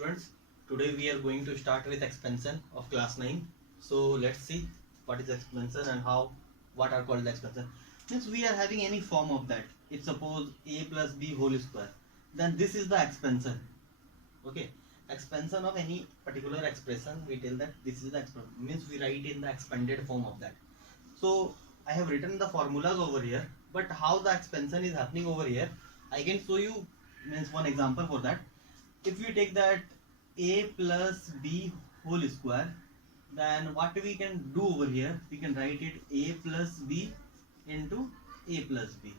students. Today we are going to start with expansion of class 9. So let's see what is expansion and what are called expansion. Means we are having any form of that. It's suppose a plus b whole square. Then this is the expansion. Okay. Expansion of any particular expression, we tell that this is the expansion. Means we write in the expanded form of that. So I have written the formulas over here, but how the expansion is happening over here, I can show you. Means one example for that. If we take that a plus b whole square, then what we can do over here, we can write it a plus b into a plus b.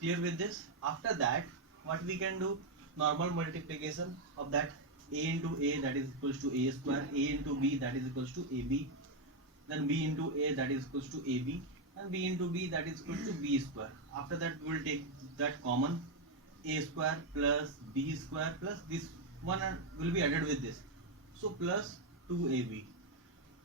Clear with this? After that, what we can do, normal multiplication of that a into a, that is equals to a square, a into b, that is equals to ab, then b into a, that is equals to ab, and b into b, that is equals to b square. After that, we will take that common, a square plus b square plus this one will be added with this, so plus 2ab.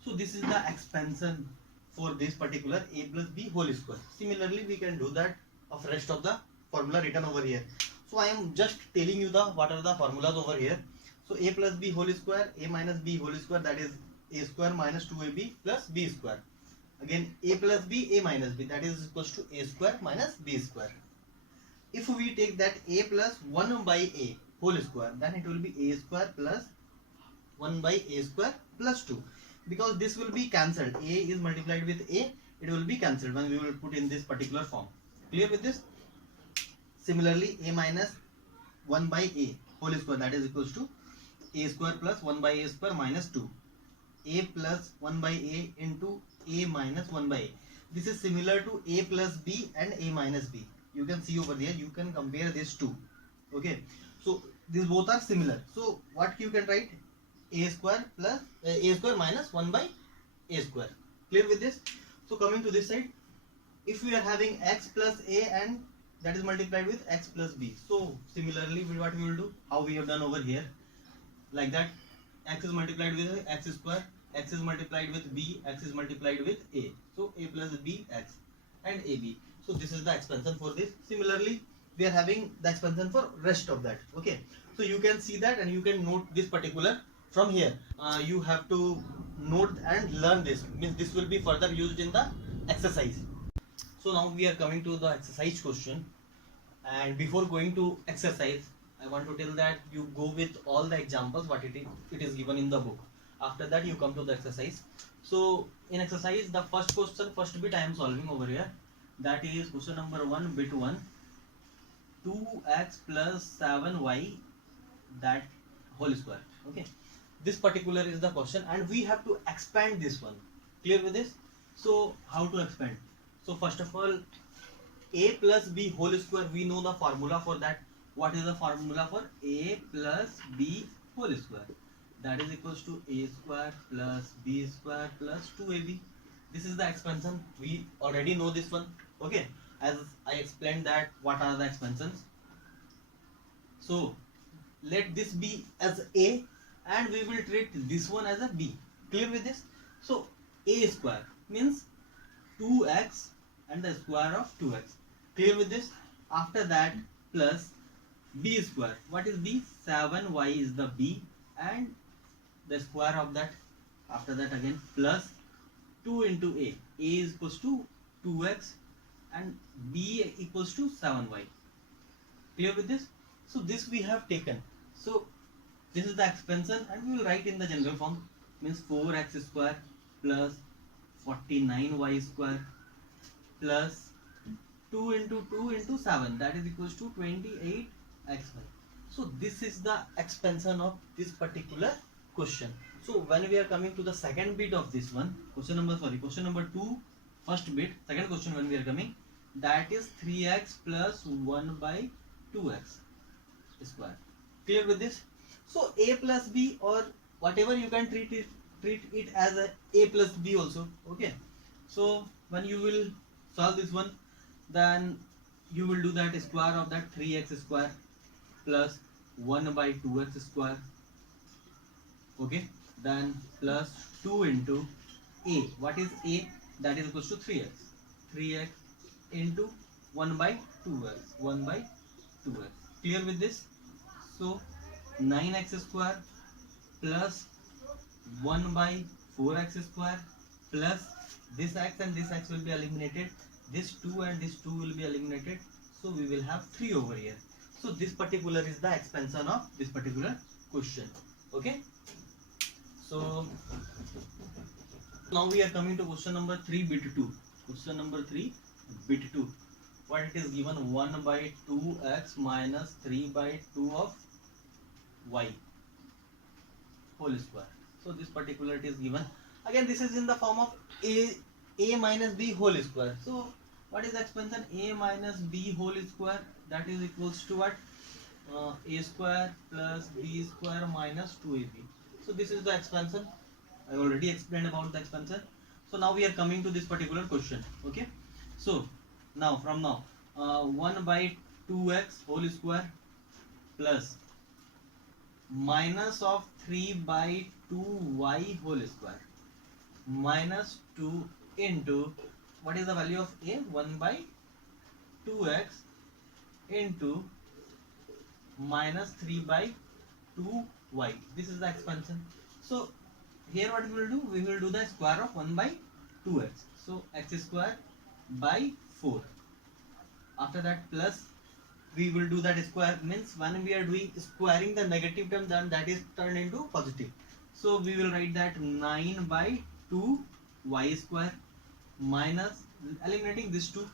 So this is the expansion for this particular a plus b whole square. Similarly, we can do that of rest of the formula written over here. So I am just telling you the what are the formulas over here. So a plus b whole square, a minus b whole square, that is a square minus 2ab plus b square. Again a plus b, a minus b, that is equals to a square minus b square. If we take that a plus 1 by a whole square, then it will be a square plus 1 by a square plus 2. Because this will be cancelled. A is multiplied with a, it will be cancelled when we will put in this particular form. Clear with this? Similarly, a minus 1 by a whole square, that is equals to a square plus 1 by a square minus 2. A plus 1 by a into a minus 1 by a. This is similar to a plus b and a minus b. You can see over there, you can compare these two. Okay, so these both are similar. So what you can write, a square plus a square minus 1 by a square. Clear with this? So coming to this side, if we are having x plus a and that is multiplied with x plus b. So similarly, what we will do, how we have done over here, like that, x is multiplied with x square, x is multiplied with b, x is multiplied with a. So a plus b x and ab. So this is the expansion for this. Similarly, we are having the expansion for rest of that. Okay, so you can see that and you can note this particular from here. You have to note and learn this. Means this will be further used in the exercise. So now we are coming to the exercise question. And before going to exercise, I want to tell that you go with all the examples what it is given in the book. After that you come to the exercise. So in exercise, the first question, first bit I am solving over here. That is question number 1, bit 1. 2x plus 7y, that whole square. Okay, this particular is the question and we have to expand this one. Clear with this? So how to expand? So first of all, a plus b whole square, we know the formula for that. What is the formula for a plus b whole square? That is equals to a square plus b square plus 2ab. This is the expansion. We already know this one. Okay, as I explained that what are the expansions. So let this be as a and we will treat this one as a b. Clear with this? So a square means 2x and the square of 2x. Clear with this? After that, plus b square. What is b? 7y is the b and the square of that. After that again plus 2 into a. A is equals to 2x and b equals to 7y. Clear with this? So this we have taken. So this is the expansion and we will write in the general form. Means 4x square plus 49y square plus 2 into 7, that is equals to 28xy. So this is the expansion of this particular question. So when we are coming to the second bit of this one, question number 2, first bit, second question when we are coming, that is 3x plus 1 by 2x square. Clear with this? So a plus b or whatever you can treat it as a plus b also. Okay, so when you will solve this one, then you will do that square of that 3x square plus 1 by 2x square. Okay, then plus 2 into a. What is a? That is equals to 3x. 3x into 1 by 2x. 1 by 2x. Clear with this? So 9x square plus 1 by 4x square plus this x and this x will be eliminated, this 2 and this 2 will be eliminated, so we will have 3 over here. So this particular is the expansion of this particular question. Okay, so now we are coming to question number 3 bit 2. Question number 3 bit 2. What it is given, 1 by 2x minus 3 by 2 of y whole square. So this particular it is given. Again this is in the form of a minus b whole square. So what is the expansion? A minus b whole square, that is equals to what? A square plus b square minus 2ab. So this is the expansion. I already explained about the expansion. So now we are coming to this particular question. Okay, so now from now 1 by 2x whole square plus minus of 3 by 2y whole square minus 2 into what is the value of a? 1 by 2x into minus 3 by 2y. This is the expansion. So here what we will do? We will do the square of 1 by 2x. So x square by 4. After that plus we will do that square, means when we are doing squaring the negative term, then that is turned into positive. So we will write that 9 by 2 y square minus eliminating this 2.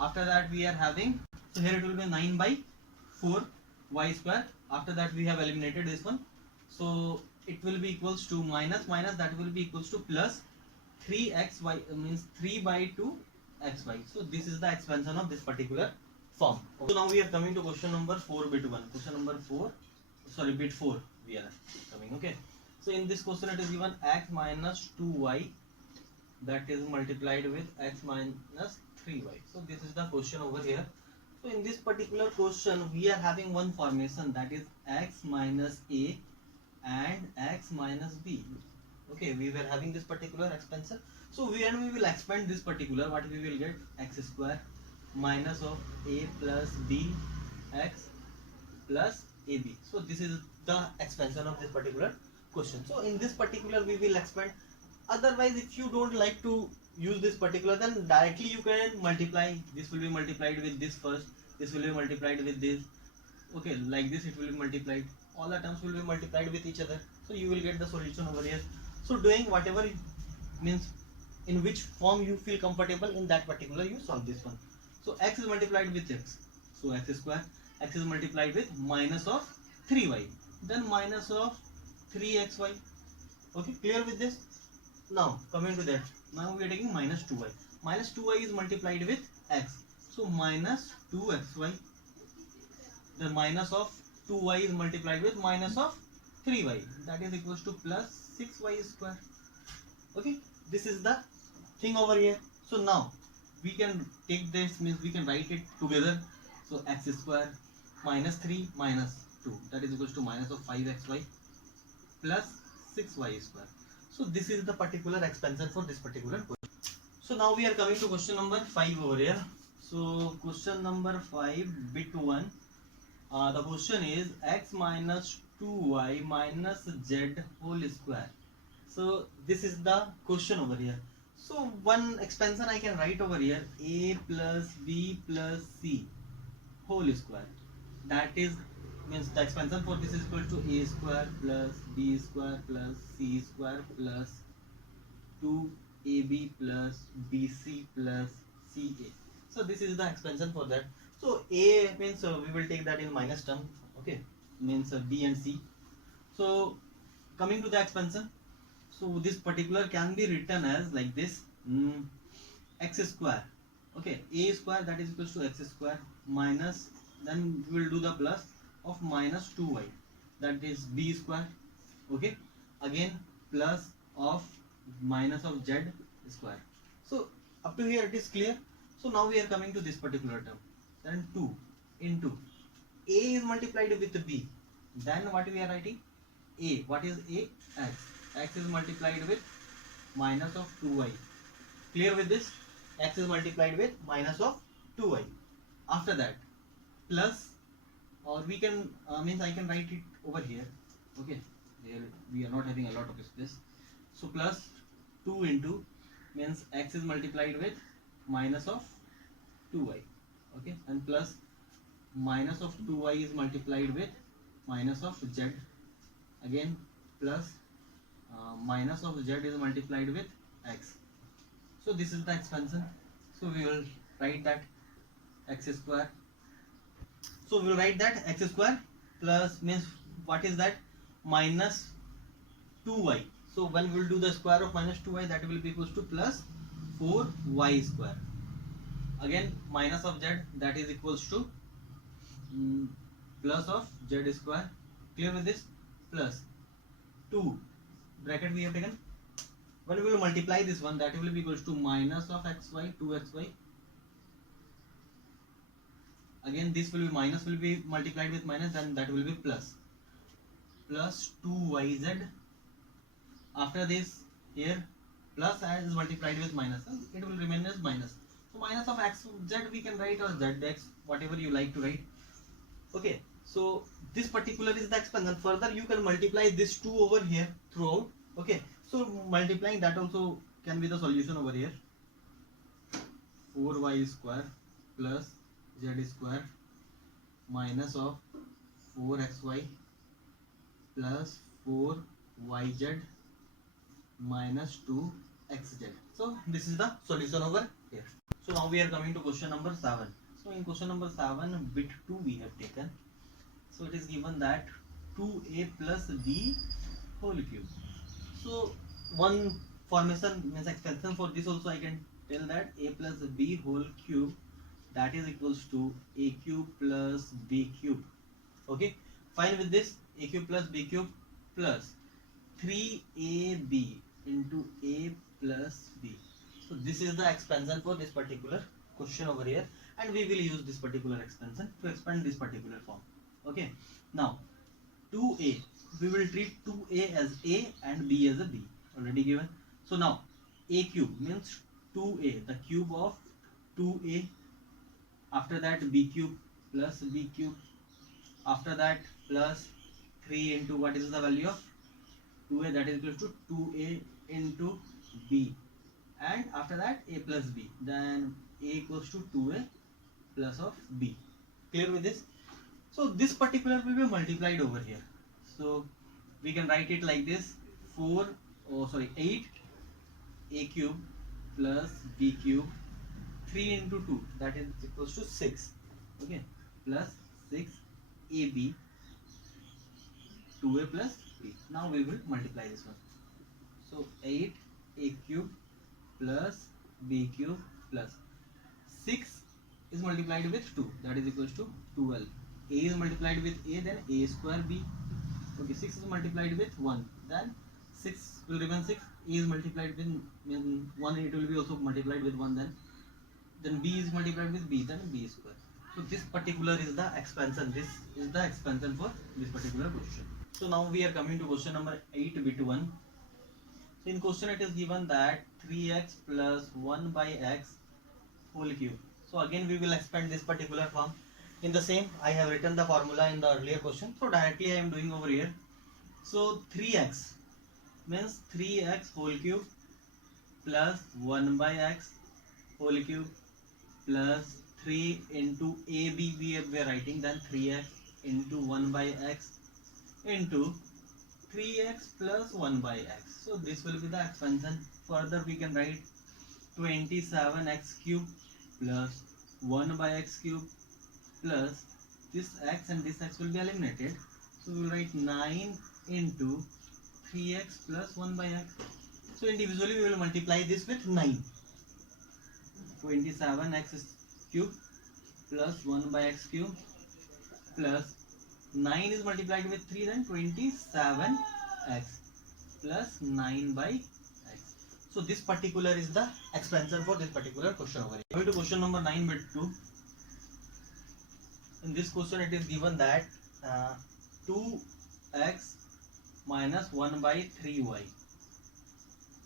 After that we are having, so here it will be 9 by 4 y square. After that we have eliminated this one, so it will be equals to minus that will be equals to plus 3xy, means 3 by 2 xy. So this is the expansion of this particular form. So now we are coming to question number 4 bit 1. Question number 4, sorry, bit 4 we are coming. Okay, so in this question it is given x minus 2y that is multiplied with x minus 3y. So this is the question over here. So in this particular question we are having one formation, that is x minus a and x minus b. Okay, we were having this particular expansion. So when we will expand this particular, what we will get? X square minus of a plus b x plus ab. So this is the expansion of this particular question. So in this particular we will expand. Otherwise if you don't like to use this particular, then directly you can multiply. This will be multiplied with this first, this will be multiplied with this. Okay, like this it will be multiplied, all the terms will be multiplied with each other. So you will get the solution over here. So doing whatever means in which form you feel comfortable, in that particular you solve this one. So x is multiplied with x, so x square, x is multiplied with minus of 3y, then minus of 3xy. Okay, clear with this? Now coming to that, now we are taking minus 2y. Minus 2y is multiplied with x, so minus 2xy. The minus of 2y is multiplied with minus of 3y, that is equals to plus 6y square. Okay, this is the thing over here. So now we can take this, means we can write it together. So x square minus 3 minus 2, that is equals to minus of 5xy plus 6y square. So this is the particular expansion for this particular question. So now we are coming to question number 5 over here. So question number 5 bit 1. The question is x minus 2y minus z whole square. So this is the question over here. So one expansion I can write over here, a plus b plus c whole square. That is, means the expansion for this is equal to a square plus b square plus c square plus 2ab plus bc plus ca. So this is the expansion for that. So a means we will take that in minus term. Okay, means b and c. So coming to the expansion, so this particular can be written as like this, x square. Okay, a square, that is equals to x square minus, then we will do the plus of minus 2y, that is b square. Okay, again plus of minus of z square. So up to here it is clear. So now we are coming to this particular term, then 2 into a is multiplied with b, then what we are writing, a, what is a? X is multiplied with minus of 2y. Clear with this? X is multiplied with minus of 2y. After that plus or we can means I can write it over here. Okay, here we are not having a lot of space, so plus 2 into means x is multiplied with minus of 2y. Okay, and plus minus of 2y is multiplied with minus of z, again plus minus of z is multiplied with x. So this is the expansion, so we will write that x square. So we will write that x square plus means what is that, minus 2y. So when we will do the square of minus 2y, that will be equals to plus 4y square. Again minus of z, that is equals to plus of z square. Clear with this? Plus 2 bracket we have taken. When we will multiply this one, that will be equals to minus of xy, 2xy. Again this will be minus, will be multiplied with minus, then that will be plus 2yz. After this here plus as is multiplied with minus, it will remain as minus. So minus of x z we can write, or zx, whatever you like to write. Okay, so this particular is the expansion. Further you can multiply this 2 over here throughout. Okay, so multiplying that also can be the solution over here. 4y square plus z square minus of 4xy plus 4yz minus 2xz. So this is the solution over here. So now we are coming to question number 7. So in question number 7, bit 2 we have taken. So it is given that 2a plus b whole cube. So one formation means expansion for this also I can tell that a plus b whole cube, that is equals to a cube plus b cube. Okay, fine with this, a cube plus b cube plus 3ab into a plus b. So this is the expansion for this particular question over here, and we will use this particular expansion to expand this particular form. Okay, now 2a, we will treat 2a as a and b as a b, already given. So now a cube means 2a, the cube of 2a. After that b cube plus b cube. After that plus 3 into what is the value of 2a, that is equal to 2a into b, and after that a plus b, then a equals to 2a plus of b. Clear with this? So this particular will be multiplied over here. So we can write it like this: 8 a cube plus b cube, 3 into 2, that is equals to 6. Okay, plus 6 ab, 2a plus b. Now we will multiply this one. So 8 a cube plus b cube plus 6 is multiplied with 2, that is equals to 12. A is multiplied with a, then a square b. Okay, 6 is multiplied with 1, then 6 will remain 6. A is multiplied with 1, it will be also multiplied with 1, then b is multiplied with b, then b square. So this particular is the expansion. This is the expansion for this particular question. So now we are coming to question number 8, bit 1. So in question it is given that 3x plus 1 by x whole cube. So again we will expand this particular form. In the same, I have written the formula in the earlier question, so directly I am doing over here. So 3x means 3x whole cube plus 1 by x whole cube plus 3 into ab we are writing, then 3x into 1 by x into 3x plus 1 by x. So this will be the expansion. Further we can write 27x cube plus 1 by x cube plus this x and this x will be eliminated. So we will write 9 into 3x plus 1 by x. So individually we will multiply this with 9. 27x cube plus 1 by x cube plus 9 is multiplied with 3, then 27x plus 9 by x. So this particular is the expansion for this particular question over here. Coming to question number 9, bit 2. In this question it is given that 2x minus 1 by 3y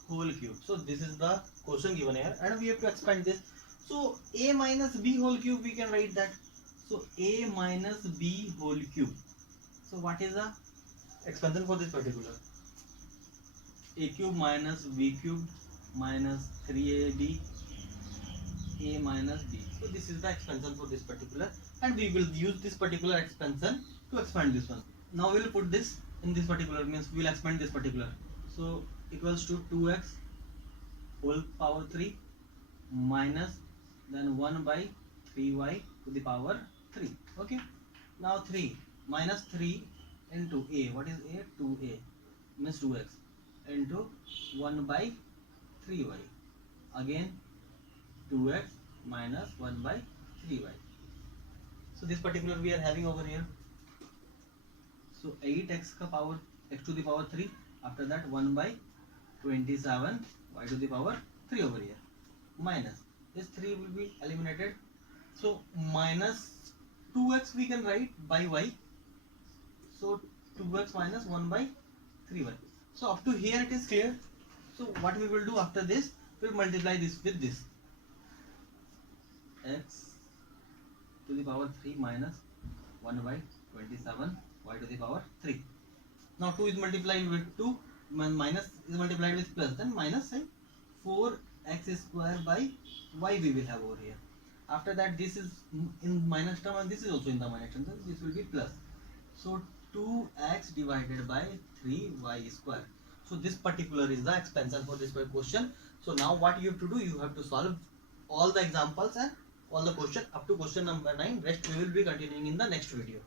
whole cube. So this is the question given here, and we have to expand this. So a minus b whole cube we can write that. So a minus b whole cube. So what is the expansion for this particular? A cube minus b cube minus 3ab a minus b. So this is the expansion for this particular, and we will use this particular expansion to expand this one. Now we will put this in this particular, means we will expand this particular. So equals to 2x whole power 3 minus then 1 by 3y to the power 3. Okay. Now 3 minus 3 into a. What is a? 2a means 2x into 1 by 3y. Again 2x minus 1 by 3y. So this particular we are having over here. So 8x ka power x to the power 3. After that 1 by 27 y to the power 3 over here. Minus this 3 will be eliminated. So minus 2x we can write by y. So 2x minus 1 by 3y. So up to here it is clear. So what we will do after this, we will multiply this with this. X to the power 3 minus 1 by 27 y to the power 3. Now 2 is multiplied with 2, minus is multiplied with plus, then minus sign 4x square by y we will have over here. After that this is in minus term and this is also in the minus term, so this will be plus. So 2x divided by 3y square. So this particular is the expansion for this question. So now what you have to do, you have to solve all the examples and all the question up to question number 9. Rest we will be continuing in the next video.